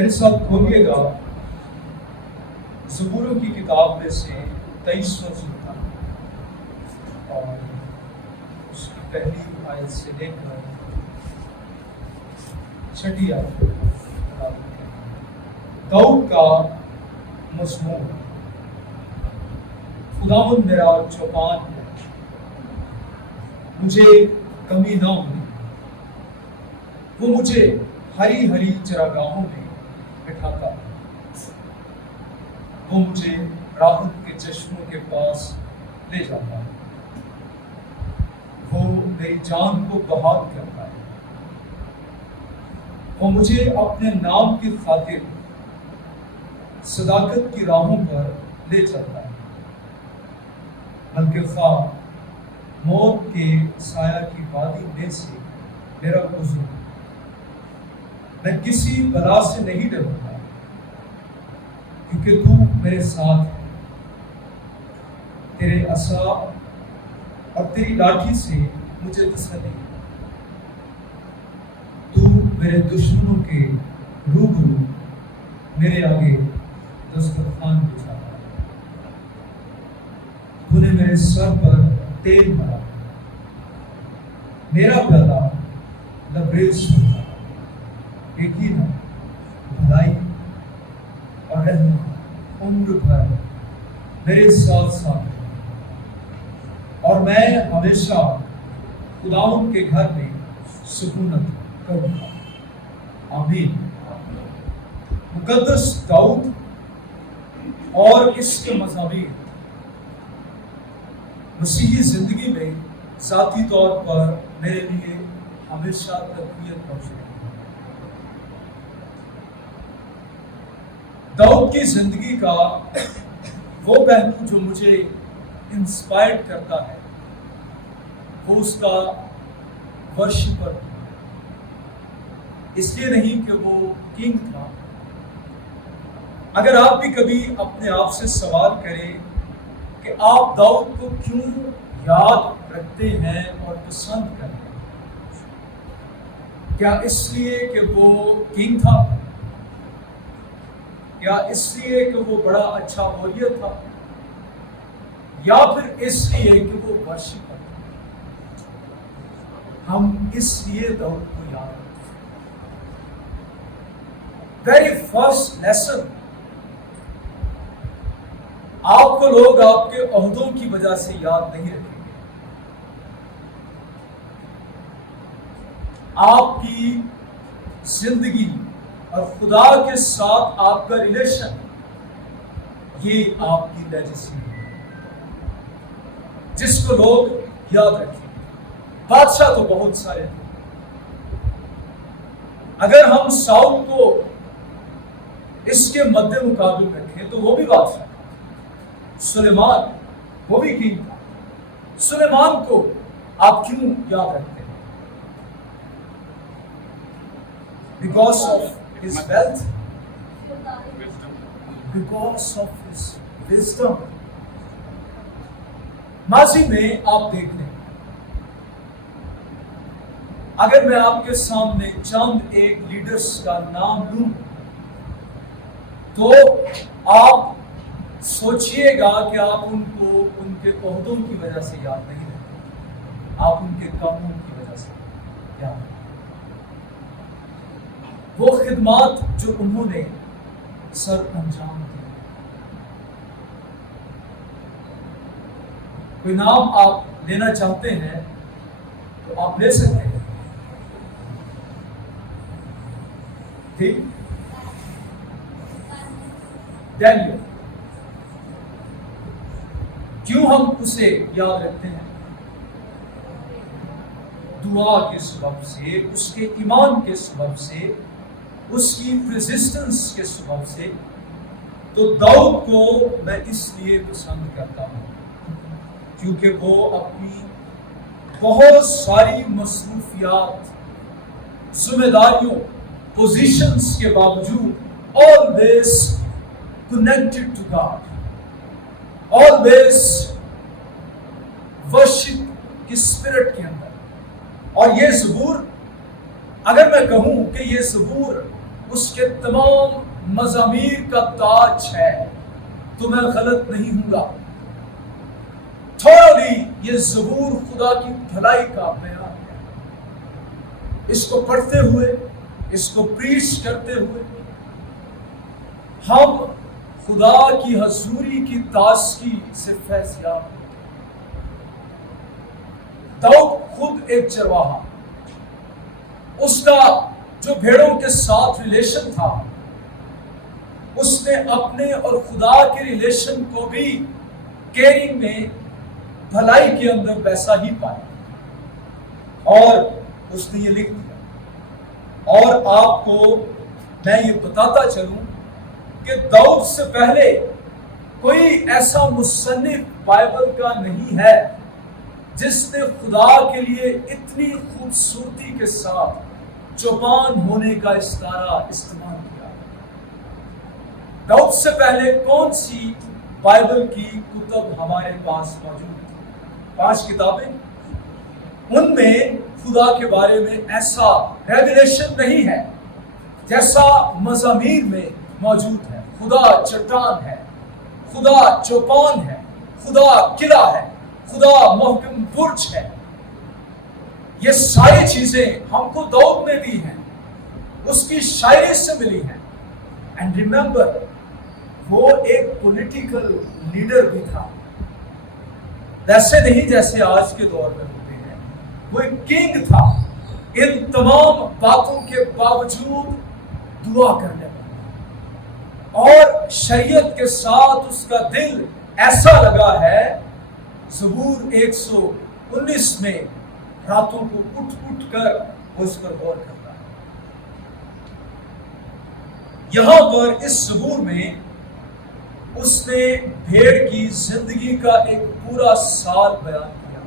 میرے ساتھ کھولیے گا زبوروں کی کتاب میں سے 23واں سورہ اور اس کی پہلی آیت سے لے کر 6 آیت۔ داؤد کا مضمون: خداوند میرا چوپان ہے، مجھے کمی نہ ہوئی۔ وہ مجھے ہری ہری چراگاہوں میں بٹھاتا ہے، وہ مجھے راحت کے چشموں کے پاس لے جاتا ہے، وہ میری جان کو بحال کرتا ہے، وہ مجھے اپنے نام کی خاطر صداقت کی راہوں پر لے چلتا ہے۔ بلکہ خواہ موت کے سایہ کی وادی میں سے میرا گزر، میں کسی بلا سے نہیں ڈروں گا، کیونکہ تو میرے ساتھ ہے۔ تیرے عصا اور تیری لاٹھی سے مجھے تسلی ہے۔ تو میرے دشمنوں کے روبرو میرے آگے دسترخوان بچھاتا ہے۔ تو نے میرے سر پر تیل بھرا، میرا پیالہ لبریز ہوتا ہے۔ یقیناً بھلائی اور رحمت عمر بھر میرے ساتھ ساتھ ہے، اور میں ہمیشہ خداوند کے گھر میں سکونت کروں گا۔ آمین۔ مقدس داؤد اور اس کے مضامین مسیحی زندگی میں ذاتی طور پر میرے لیے ہمیشہ تقویت بخش رہے ہیں۔ داؤد کی زندگی کا وہ پہلو جو مجھے انسپائر کرتا ہے وہ اس کا ورشپر، اس لیے نہیں کہ وہ کنگ تھا۔ اگر آپ بھی کبھی اپنے آپ سے سوال کریں کہ آپ داؤد کو کیوں یاد رکھتے ہیں اور پسند کرتے ہیں، کیا اس لیے کہ وہ کنگ تھا، یا اس لیے کہ وہ بڑا اچھا ولیت تھا، یا پھر اس لیے کہ وہ ورشپر تھا؟ ہم اس لیے داؤد کو یاد رکھتے ہیں۔ ویری فرسٹ لیسن، آپ کو لوگ آپ کے عہدوں کی وجہ سے یاد نہیں رکھیں گے، آپ کی زندگی اور خدا کے ساتھ آپ کا ریلیشن، یہ آپ کی لیگیسی ہے جس کو لوگ یاد رکھیں گے۔ بادشاہ تو بہت سارے تھے، اگر ہم ساؤل کو اس کے مد مقابل رکھیں تو وہ بھی بادشاہ، سلیمان وہ بھی کنگ تھا۔ سلیمان کو آپ کیوں یاد رکھتے ہیں؟ Because of his wealth, because of his wisdom۔ ماضی میں آپ دیکھ لیں، اگر میں آپ کے سامنے چند ایک لیڈرز کا نام لوں تو آپ سوچئے گا کہ آپ ان کو ان کے عہدوں کی وجہ سے یاد نہیں رکھتے، آپ ان کے کاموں کی وجہ سے یاد رکھتے۔ وہ خدمات جو انہوں نے سر انجام دی۔ کوئی نام آپ لینا چاہتے ہیں تو آپ لے سکتے ہیں، ٹھیک؟ ڈینیل، کیوں ہم اسے یاد رکھتے ہیں؟ دعا کے سبب سے، اس کے ایمان کے سبب سے، اس کی ریزسٹنس کے سبب سے۔ تو داؤد کو میں اس لیے پسند کرتا ہوں کیونکہ وہ اپنی بہت ساری مصروفیات، ذمہ داریوں، پوزیشنز کے باوجود always connected to God، always worship کی اسپرٹ کے اندر۔ اور یہ زبور، اگر میں کہوں کہ یہ زبور اس کے تمام مزامیر کا تاج ہے، تو میں غلط نہیں ہوں گا۔ تھوڑی یہ زبور خدا کی بھلائی کا بیان ہے۔ اس کو پڑھتے ہوئے، اس کو پریچ کرتے ہوئے ہم خدا کی حضوری کی تازگی سے فیض یاب ہوتے ہیں۔ داؤد خود ایک چرواہا، اس کا جو بھیڑوں کے ساتھ ریلیشن تھا، اس نے اپنے اور خدا کے ریلیشن کو بھی کیئرنگ میں، بھلائی کے اندر ویسا ہی پایا، اور اس نے یہ لکھ دیا۔ اور آپ کو میں یہ بتاتا چلوں کہ داؤد سے پہلے کوئی ایسا مصنف بائبل کا نہیں ہے جس نے خدا کے لیے اتنی خوبصورتی کے ساتھ چوپان ہونے کا استعارہ استعمال کیا۔ داؤد سے پہلے کون سی بائبل کی کتب ہمارے پاس موجود ہیں؟ 5 کتابیں، ان میں خدا کے بارے میں ایسا ریویلیشن نہیں ہے جیسا مزامیر میں موجود ہے۔ خدا چٹان ہے، خدا چوپان ہے، خدا قلعہ ہے، خدا محکم برج ہے۔ یہ ساری چیزیں ہم کو داؤد نے دی ہیں، اس کی شاعری سے ملی ہیں۔ اینڈ ریممبر، وہ ایک پولیٹیکل لیڈر بھی تھا، ویسے نہیں جیسے آج کے دور میں ہوتے ہیں۔ وہ ایک کنگ تھا، ان تمام باتوں کے باوجود دعا کرنے والا، اور شریعت کے ساتھ اس کا دل ایسا لگا ہے۔ زبور 119 میں راتوں کو اٹھ اٹھ کر وہ اس پر غور کرتا ہے۔ یہاں پر اس زبور میں اس نے بھیڑ کی زندگی کا ایک پورا سال بیان کیا،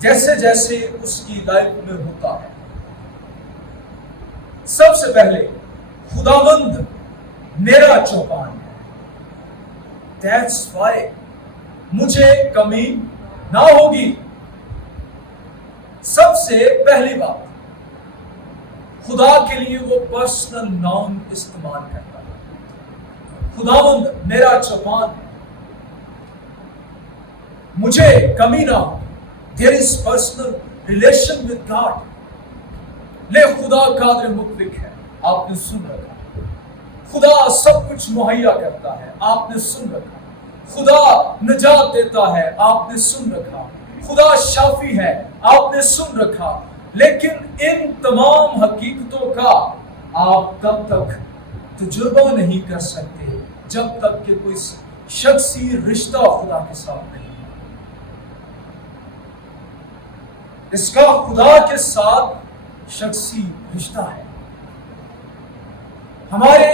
جیسے جیسے اس کی لائف میں ہوتا ہے۔ سب سے پہلے خداوند میرا چوپان ہے، That's why مجھے کمی نہ ہوگی۔ سب سے پہلی بات، خدا کے لیے وہ پرسنل ناؤن استعمال کرتا ہے۔ خداوند میرا چوپان ہے، مجھے کمی نہ ہو۔ There is personal relation with God۔ لے خدا قادر مطلق ہے، آپ نے سن رکھا۔ خدا سب کچھ مہیا کرتا ہے، آپ نے سن رکھا۔ خدا نجات دیتا ہے، آپ نے سن رکھا۔ خدا شافی ہے، آپ نے سن رکھا۔ لیکن ان تمام حقیقتوں کا آپ تب تک تجربہ نہیں کر سکتے جب تک کہ کوئی شخصی رشتہ خدا کے ساتھ نہیں۔ اس کا خدا کے ساتھ شخصی رشتہ ہے۔ ہمارے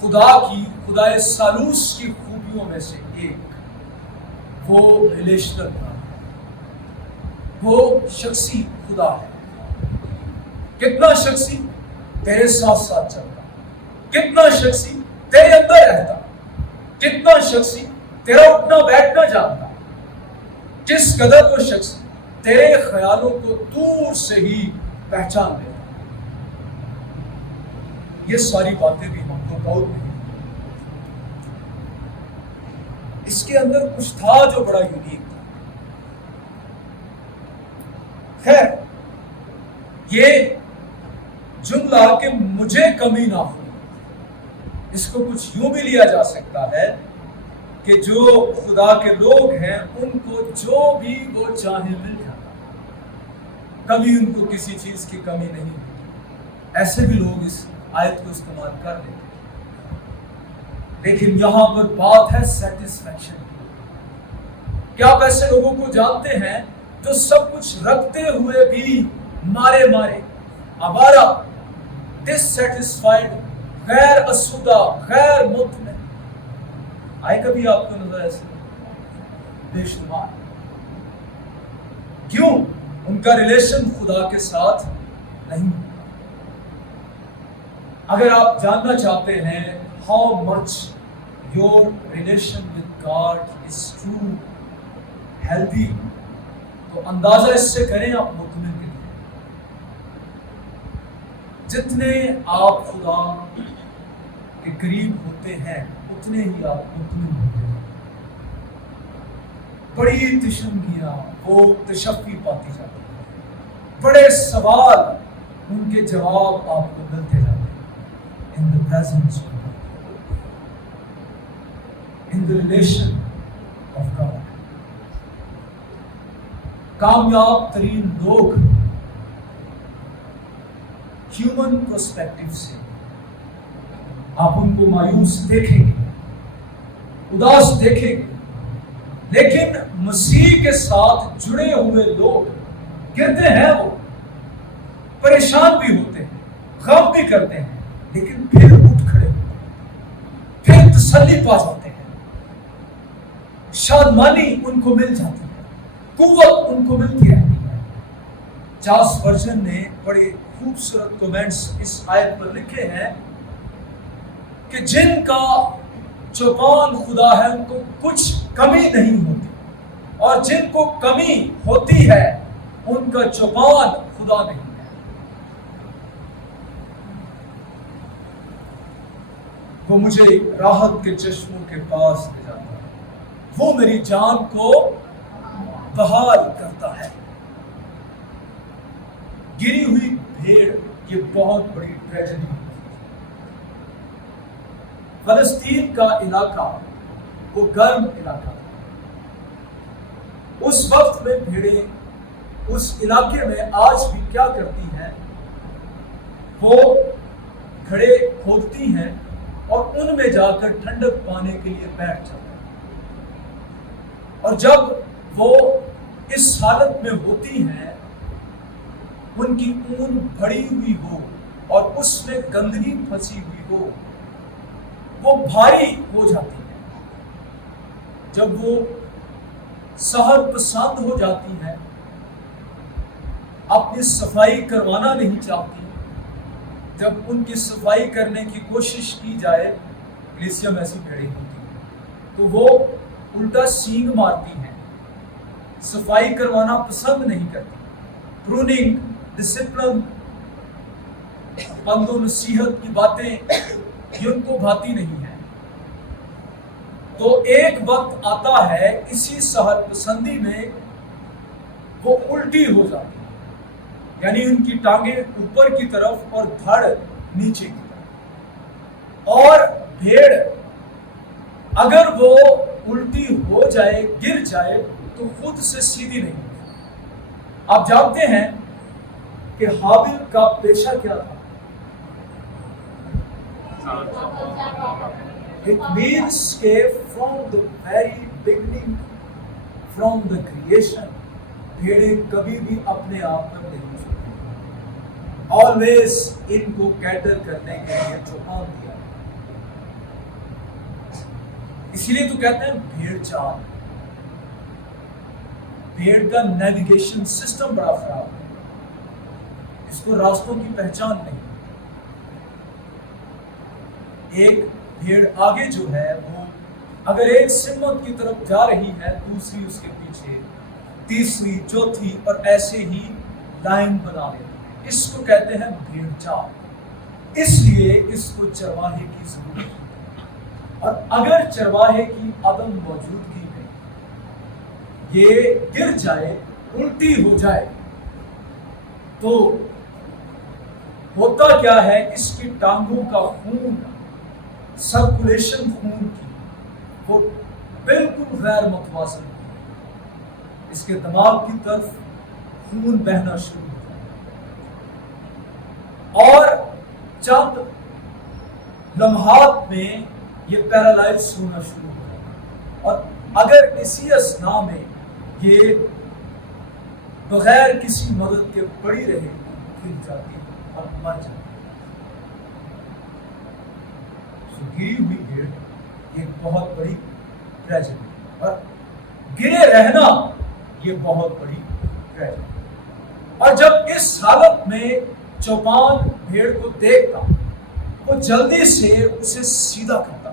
خدا کی، خدا ثالوث کی خوبیوں میں سے ایک وہ ریلیشنل ہے، وہ شخصی خدا ہے۔ کتنا شخصی تیرے ساتھ ساتھ چلتا، کتنا شخصی تیرے اندر رہتا، کتنا شخصی تیرا اٹھنا بیٹھنا جانتا، کس قدر وہ شخص تیرے خیالوں کو دور سے ہی پہچان لیتا۔ یہ ساری باتیں بھی ہم کو بہت نہیں، اس کے اندر کچھ تھا جو بڑا یونیک تھا۔ خیر، یہ جملہ کہ مجھے کمی نہ ہو، اس کو کچھ یوں بھی لیا جا سکتا ہے کہ جو خدا کے لوگ ہیں ان کو جو بھی وہ چاہیں مل جاتا، کبھی ان کو کسی چیز کی کمی نہیں ہوتی۔ ایسے بھی لوگ اس آیت کو استعمال کر لیتے، لیکن یہاں پر بات ہے سیٹسفیکشن کی۔ کیا آپ ایسے لوگوں کو جانتے ہیں جو سب کچھ رکھتے ہوئے بھی مارے آوارہ، ڈس سیٹسفائیڈ، غیر اسودہ، غیر مطمئن؟ آئے کبھی آپ کو نظر ایسے؟ بے شمار۔ کیوں؟ ان کا ریلیشن خدا کے ساتھ نہیں۔ اگر آپ جاننا چاہتے ہیں how much your relation with God is true, healthy, تو اندازہ اس سے کریں آپ مطمئن کے لیے۔ جتنے آپ خدا کے قریب ہوتے ہیں اتنے ہی آپ مطمئن ہوتے ہیں. بڑی تشنگیاں وہ تشفی پاتی جاتی ہیں, بڑے سوال ان کے جواب آپ کو ملتے جاتے ہیں. In the presence of God, in the relation of God. کامیاب ترین لوگ ہیومن پرسپیکٹو سے آپ ان کو مایوس دیکھیں گے, اداس دیکھیں گے, لیکن مسیح کے ساتھ جڑے ہوئے لوگ گرتے ہیں, وہ پریشان بھی ہوتے ہیں, غم بھی کرتے ہیں, لیکن پھر اٹھ کھڑے ہوتے ہیں, پھر تسلی پا جاتے ہیں, شادمانی ان کو مل جاتی ہے, قوت ان کو ملتی رہتی ہے. چارلس ورجن نے بڑے خوبصورت کمنٹس اس آیت پر لکھے ہیں کہ جن کا چوپان خدا ہے ان کو کچھ کمی نہیں ہوتی, اور جن کو کمی ہوتی ہے ان کا چوپان خدا نہیں ہے. وہ مجھے راحت کے چشموں کے پاس لے جاتا ہے, وہ میری جان کو بحال کرتا ہے. گری ہوئی بھیڑ یہ بہت بڑی ٹریجڈی ہے. فلسطین کا علاقہ وہ گرم علاقہ تھا. اس وقت میں بھیڑیں اس علاقے میں آج بھی کیا کرتی ہیں, وہ گھڑے کھودتی ہیں اور ان میں جا کر ٹھنڈک پانے کے لیے بیٹھ جاتے ہیں. اور جب وہ اس حالت میں ہوتی ہیں, ان کی اون بھری ہوئی ہو اور اس میں گندگی پھنسی ہوئی ہو, وہ بھاری ہو جاتی ہے. جب وہ صحت پسند ہو جاتی ہے, اپنی صفائی کروانا نہیں چاہتی, جب ان کی صفائی کرنے کی کوشش کی جائے, کلیسیا میں ایسی بھیڑیں ہوتی ہیں, تو وہ الٹا سینگ مارتی ہیں, صفائی کروانا پسند نہیں کرتی. پروننگ, ڈسپلن, پند و نصیحت کی باتیں یہ ان کو بھاتی نہیں ہیں. تو ایک وقت آتا ہے اسی صحت پسندی میں وہ الٹی ہو جاتی ہے, یعنی ان کی ٹانگیں اوپر کی طرف اور دھڑ نیچے کی طرف. اور بھیڑ اگر وہ الٹی ہو جائے, گر جائے, تو خود سے سیدھی نہیں. آپ جانتے ہیں کہ حابیل کا پیشہ کیا تھا؟ It means کہ from the very beginning, from the creation, بھیڑیں کبھی بھی اپنے آپ پر نہیں چلتی. Always ان کو کیٹر کرنے کے لیے چوپان دیا. اسی لیے تو کہتے ہیں بھیڑ چال. بھیڑ کا نیویگیشن سسٹم بڑا خراب ہے, اس کو راستوں کی پہچان نہیں. ایک بھیڑ آگے جو ہے وہ اگر ایک سمت کی طرف جا رہی ہے, دوسری اس کے پیچھے, تیسری, چوتھی, اور ایسے ہی لائن بنا لیتی ہے. اس کو کہتے ہیں بھیڑ چال. اس لیے اس کو چرواہے کی ضرورت ہے. اور اگر چرواہے کی عدم موجودگی میں یہ گر جائے, الٹی ہو جائے, تو ہوتا کیا ہے, اس کی ٹانگوں کا خون, سرکولیشن خون کی وہ بالکل غیر متوازن ہے. اس کے دماغ کی طرف خون بہنا شروع ہوتا ہے اور چند لمحات میں یہ پیرالائز ہونا شروع ہوتا ہے. اور اگر اسی اثناء میں یہ بغیر کسی مدد کے پڑی رہے, گر جاتی اور مر جاتی. گری ہوئی بھیڑ یہ بہت بڑی ٹریجڈی, اور گرے رہنا یہ بہت بڑی ٹریجڈی. اور جب اس حالت میں چوپان بھیڑ کو دیکھتا, وہ جلدی سے اسے سیدھا کرتا,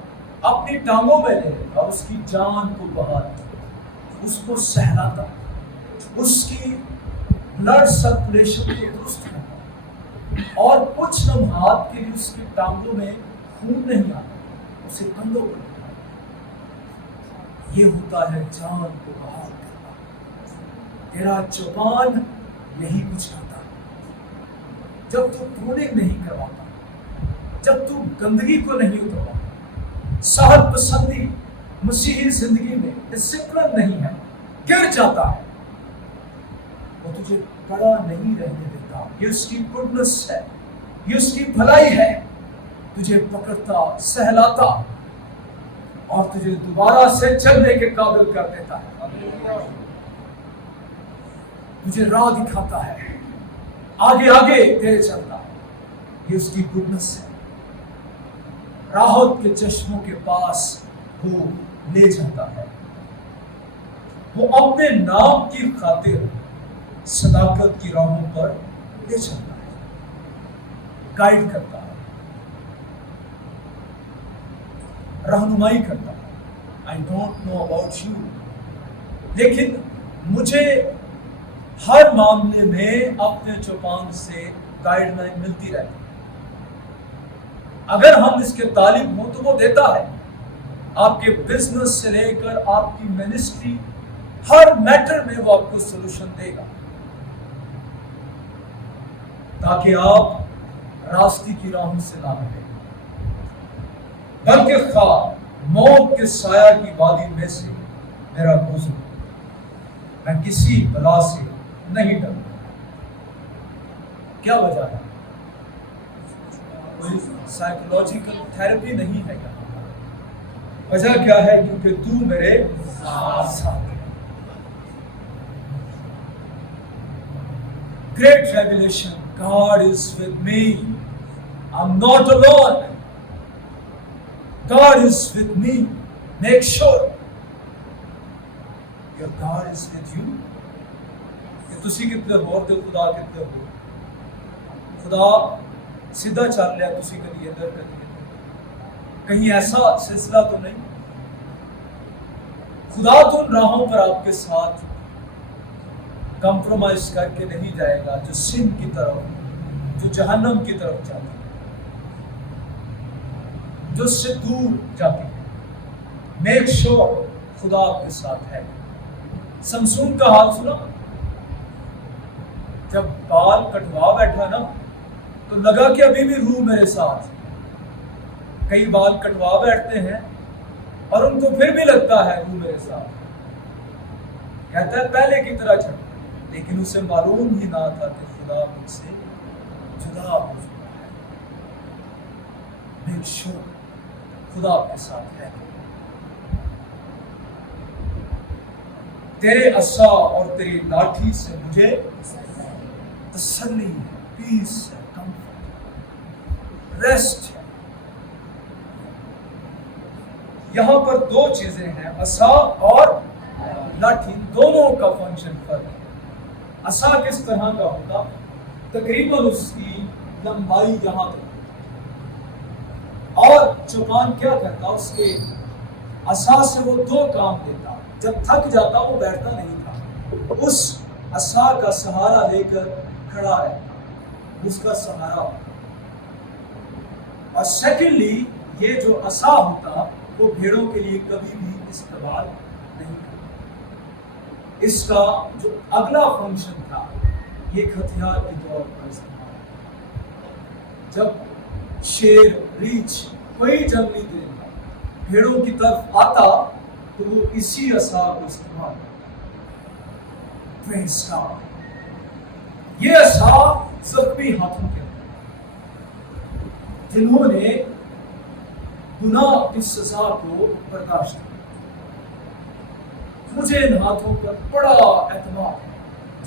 اپنی ٹانگوں میں لے لیتا, اس کی جان کو بہاتا, اس کو سہلاتا, اس کی بلڈ سرکولیشن کو درست کرتا. اور کچھ لمحات کے لیے اس کی ٹانگوں میں خون نہیں آتا، اسے کندھوں پر اٹھاتا۔ یہ ہوتا ہے جان کو بحال کرنا۔ تیرا زبان یہی کچھ کرتا ہے۔ جب تو پروننگ نہیں کرواتا، جب تو گندگی کو نہیں اترواتا، صحت پسندی مسیحی زندگی میں ڈسپلن نہیں ہے، گر جاتا ہے، وہ تجھے کڑا نہیں رہنے دیتا۔ یہ اس کی گڈنس ہے، یہ اس کی بھلائی ہے، تجھے پکڑتا، سہلاتا اور تجھے دوبارہ سے چلنے کے قابل کر دیتا ہے، تجھے راہ دکھاتا ہے، آگے آگے تیرے چلتا ہے۔ یہ اس کی گڈنس ہے۔ راحت کے چشموں کے پاس وہ لے جاتا ہے، وہ اپنے نام کی خاطر صداقت کی راہوں پر لے چلتا ہے، گائیڈ کرتا ہے، رہنمائی کرتا ہے۔ I don't know about you، لیکن مجھے ہر معاملے میں اپنے چوپان سے گائیڈ لائن ملتی رہتی ہے۔ اگر ہم اس کے طالب ہوں تو وہ دیتا ہے، آپ کے بزنس سے لے کر آپ کی منسٹری، ہر میٹر میں وہ آپ کو سولوشن دے گا، تاکہ آپ راستے کی راہوں سے نہ رہیں، بلکہ خواہ موت کے سایہ کی وادی میں سے میرا گزر، میں کسی بلا سے نہیں ڈرتا۔ کیا وجہ ہے؟ کوئی سائیکولوجیکل تھراپی نہیں ہے یہاں۔ وجہ کیا ہے؟ کیونکہ تو میرے ساتھ ہے۔ Great revelation, God is with me. I'm not alone. God is with me. Make sure your God is with you. کہ تسی کتنے ہو اور خدا کتنے ہو۔ خدا سیدھا چل لیا، تسی کدی ادھر کدی ادھر، کہیں ایسا سلسلہ تو نہیں۔ خدا تو ان راہوں پر آپ کے ساتھ کمپرومائز کر کے نہیں جائے گا جو سن کی طرف، جو جہنم کی طرف جاتی ہے، جو اس سے دور جاتی ہے۔ میک شور خدا آپ کے ساتھ ہے۔ سمسون کا حال سنا، جب بال کٹوا بیٹھا نا تو لگا کہ ابھی بھی روح میرے ساتھ۔ کئی بال کٹوا بیٹھتے ہیں اور ان کو پھر بھی لگتا ہے روح میرے ساتھ، کہتا ہے پہلے کی طرح چھٹ، لیکن اسے معلوم ہی نہ تھا کہ خدا مجھ سے جدا ہو چکا ہے۔ میک شور خدا آپ کے ساتھ ہے۔ تیرے عصا اور تیری لاٹھی سے مجھے تسلی ہے، پیس ہے، کمفرٹ، ریسٹ ہے۔ یہاں پر دو چیزیں ہیں، عصا اور لاٹھی، دونوں کا فنکشن فرق ہے۔ عصا کس طرح کا ہوتا؟ تقریباً اس کی لمبائی یہاں تک، اور چوپان کیا کرتا؟ اس کے عصا سے وہ دو کام دیتا۔ جب تھک جاتا وہ بیٹھتا نہیں تھا، اس عصا کا سہارا لے کر کھڑا رہتا، اس کا سہارا۔ اور سیکنڈلی یہ جو عصا ہوتا وہ بھیڑوں کے لیے کبھی بھی استعمال نہیں کرتا۔ اس کا جو اگلا فنکشن تھا یہ ہتھیار کے طور پر استعمال، جب شیر، ریچھ، کوئی جنگلی درندہ بھیڑوں کی طرف آتا تو وہ اسی عصا کو استعمال کرتا۔ پریز گاڈ۔ یہ عصا زخمی ہاتھوں کے اندر، جنہوں نے گناہ کی سزا کو برداشت کیا۔ مجھے ان ہاتھوں پر بڑا اعتماد ہے،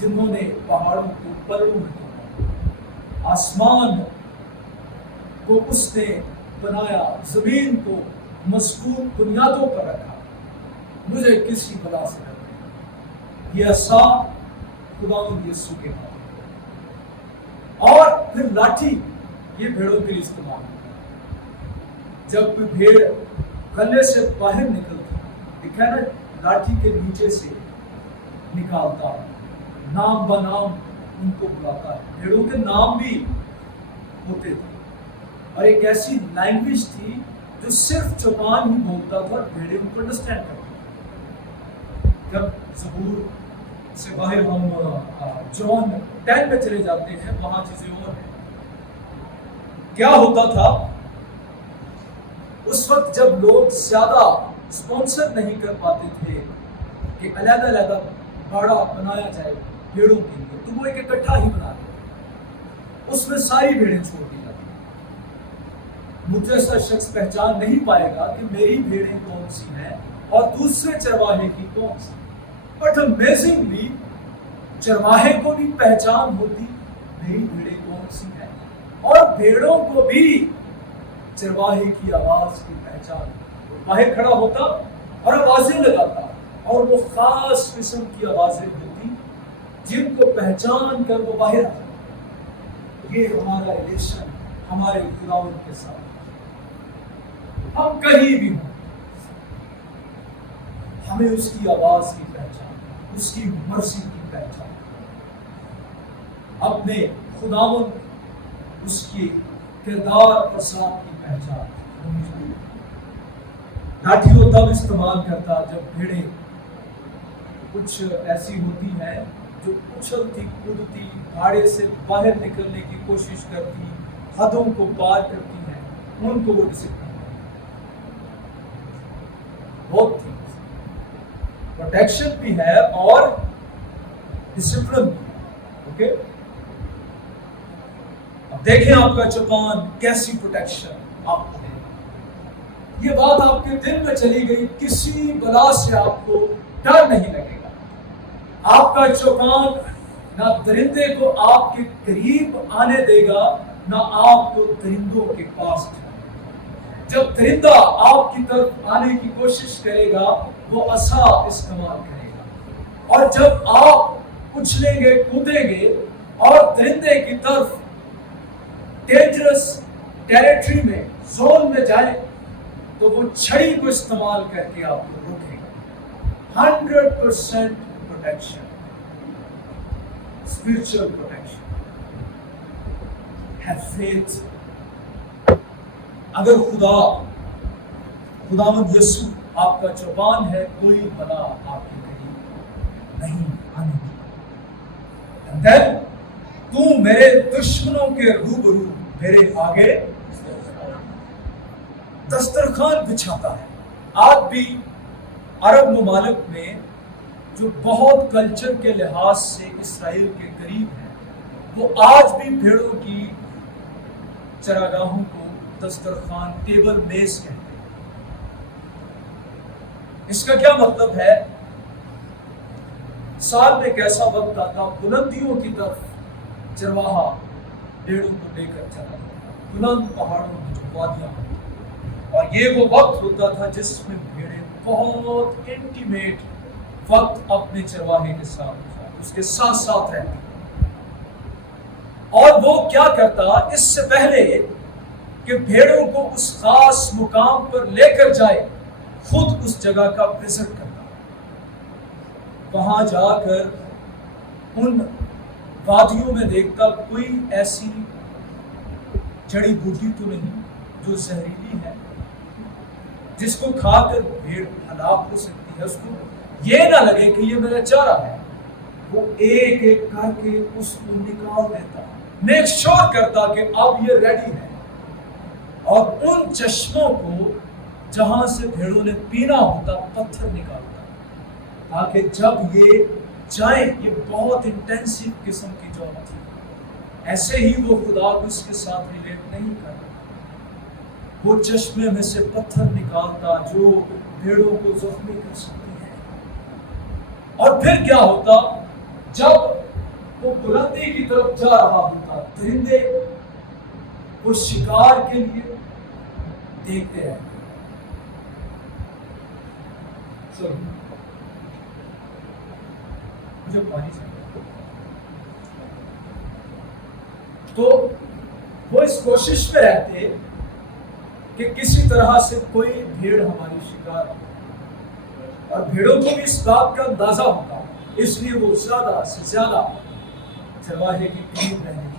جنہوں نے پہاڑوں کو پلڑوں میں توڑا، آسمان کو اس نے بنایا، زمین کو مضبوط بنیادوں پر رکھا۔ مجھے کسی بلا سے ڈر نہیں۔ یہ عصا خداوند یسوع کے ہاتھ، اور پھر لاٹھی، یہ بھیڑوں کے لیے استعمال ہوتا ہے۔ جب کوئی بھیڑ گلے سے باہر نکلتی، دیکھا نا، لاٹھی کے نیچے سے نکالتا، نام بنام ان کو بلاتا ہے۔ بھیڑوں کے نام بھی ہوتے تھے اور ایک ایسی لینگویج تھی جو صرف چوپان ہی بولتا تھا اور بھیڑیں ان کو انڈرسٹینڈ کرتی. جب زبور سے باہر ہم جون 10 میں چلے جاتے ہیں وہاں چیزیں اور ہیں. کیا ہوتا تھا اس وقت جب لوگ زیادہ اسپانسر نہیں کر پاتے تھے کہ علیحدہ علیحدہ باڑا بنایا جائے بھیڑوں کے لیے تو وہ ایک اکٹھا ہی بنا دیا, اس میں ساری بھیڑیں چھوڑ دی جاتی. متعصب شخص پہچان نہیں پائے گا کہ میری بھیڑیں کون سی ہیں اور دوسرے چرواہے کی کون سی. بٹ امیزنگلی چرواہے کو بھی پہچان ہوتی میری بھیڑیں کون سی ہیں اور بھیڑوں کو بھی چرواہے کی آواز کی پہچان. باہر کھڑا ہوتا اور آوازیں لگاتا اور وہ خاص قسم کی آوازیں ہوتی جن کو پہچان کر وہ باہر آتا. یہ ہمارا ریلیشن ہمارے خداوند کے ساتھ. ہم کہیں بھی ہوں ہمیں اس کی آواز کی پہچان, اس کی مرضی کی پہچان, اپنے خداوند اس کی کردار اور ذات کی پہچان. لاٹھی وہ تب استعمال کرتا جب بھیڑیں کچھ ایسی ہوتی ہیں جو اچھلتی کودتی بھاڑے سے باہر نکلنے کی کوشش کرتی, حدوں کو پار کرتی ہیں, ان کو وہ ڈسپلن بہت تھی. پروٹیکشن بھی ہے اور ڈسپلن بھی ہے. اوکے, اب دیکھیں آپ کا چوپان کیسی پروٹیکشن آپ کو دے. یہ بات آپ کے دل میں چلی گئی, کسی بلا سے آپ کو ڈر نہیں لگے گا. آپ کا چوپان نہ درندے کو آپ کے قریب آنے دے گا نہ آپ کو درندوں کے پاس جائے. جب درندہ آپ کی طرف آنے کی کوشش کرے گا وہ عصا استعمال کرے گا اور جب آپ اچھلیں گے کودیں گے اور درندے کی طرف ڈینجرس ٹیریٹری میں زون میں جائے تو وہ چھڑی کو استعمال کر کے آپ کو روکے گا. 100% protection, spiritual protection. Have faith. اگر خداوند یسوع آپ کا چوپان ہے کوئی بلا آپ کے قریب نہیں آنے گی. And then تو میرے دشمنوں کے روبرو میرے آگے دسترخوان بچھاتا ہے. آج بھی عرب ممالک میں جو بہت کلچر کے لحاظ سے اسرائیل کے قریب ہیں وہ آج بھی بھیڑوں کی چراگاہوں کو دسترخوان ٹیبل میز کہتے ہیں. اس کا کیا مطلب ہے؟ سال میں ایک ایسا وقت آتا بلندیوں کی طرف چرواہا بھیڑوں کو لے کر چلا بلند پہاڑوں کی جو وادیاں ہوتی اور یہ وہ وقت ہوتا تھا جس میں بھیڑیں بہت انٹیمیٹ وقت اپنے چرواہے کے ساتھ اس کے ساتھ ساتھ رہتی. اور وہ کیا کرتا اس سے پہلے کہ بھیڑوں کو اس خاص مقام پر لے کر جائے خود اس جگہ کا وزٹ کرتا. وہاں جا کر ان وادیوں میں دیکھتا کوئی ایسی جڑی بوٹی تو نہیں جو زہریلی ہے جس کو کھا کر بھیڑ ہلاک ہو سکتی ہے. اس کو یہ نہ لگے کہ یہ میرا چارہ ہے. وہ ایک ایک کر کے اس کو نکال دیتا, میک شور کرتا کہ اب یہ ریڈی ہے. اور ان چشموں کو جہاں سے بھیڑوں نے پینا ہوتا پتھر نکالتا تاکہ جب یہ جائیں. یہ بہت انٹینسیو قسم کی جاب تھی. ایسے ہی وہ خدا کو اس کے ساتھ ریلیٹ نہیں کرتا. وہ چشمے میں سے پتھر نکالتا جو بھیڑوں کو زخمی کر سکتی ہے. اور پھر کیا ہوتا جب وہ بلندی کی طرف جا رہا ہوتا درندے وہ شکار کے لیے دیکھتے ہیں. مجھے پانی چاہیے. تو وہ اس کوشش میں رہتے کہ کسی طرح سے کوئی بھیڑ ہماری شکار ہو. اور بھیڑوں کو بھی اس بات کا اندازہ ہوتا اس لیے وہ زیادہ سے زیادہ چرواہے کے قریب رہنے کی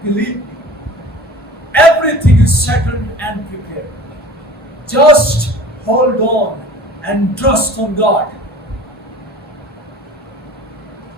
Believe me, everything is settled and prepared. Just hold on and trust on God.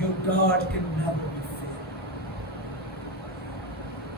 Your God can never be failed.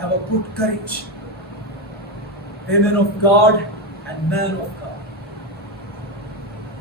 Have a good courage, women of God and men of God.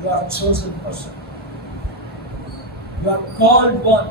you are chosen person, you are called one.